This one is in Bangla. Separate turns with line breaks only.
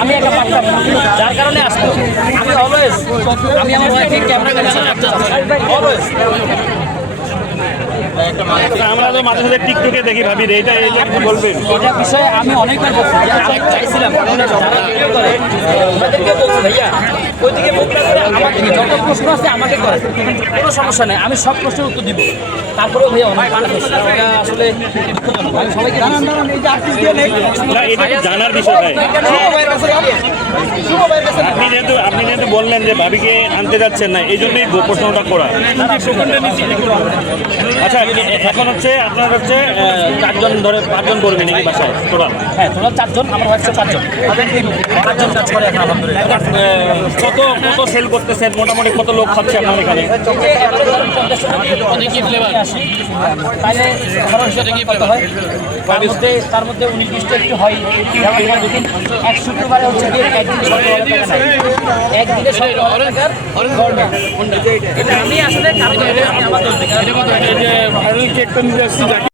আমি একটা পারতাম যার কারণে আসতো আমি অলওয়েজ আমি আমার ওয়াইফকে ক্যামেরা কাছে রাখতে অলওয়েজ
আমরা তো মাঝে সাথে টিকটকে দেখি ভাবি রে, এটা এই কি বলবেন।
এটা বিষয়ে আমি অনেকবার বলছি। আমি চাইছিলাম। যারা ভিডিও করে তাদেরকে বলছি ভাইয়া ওইদিকে মুখটা করে আমার দিকে যত প্রশ্ন আছে আমাকে করে। কোনো সমস্যা নেই আমি সব প্রশ্নের উত্তর দিব। তারপরেও ভাইয়া অনেক করছে। এটা আসলে দুঃখজনক। আমি সবাইকে জানান দাঁড়ান এই যে আর্টিস্ট দিয়ে নেই।
এটা জানার বিষয় ভাই আপনি যেহেতু আপনি যেহেতু বললেন যে ভাবিকে আনতে যাচ্ছেন না এই জন্যই প্রশ্নটা করা। আচ্ছা এখন হচ্ছে আপনার হচ্ছে চারজন ধরে পাঁচজন করবে নাকি বাসায়? টোটাল?
হ্যাঁ তোরা চারজন আমার চারজন চারজন কাজ করে এখন আলহামদুলিল্লাহ
কত কত সেল করতেছেন মোটামুটি কত লোক খাচ্ছে আপনার এখানে
হয় তার মধ্যে উনিশ বিশটা একটু হয় এক শুক্রবারে হচ্ছে একদিন আমি আসলে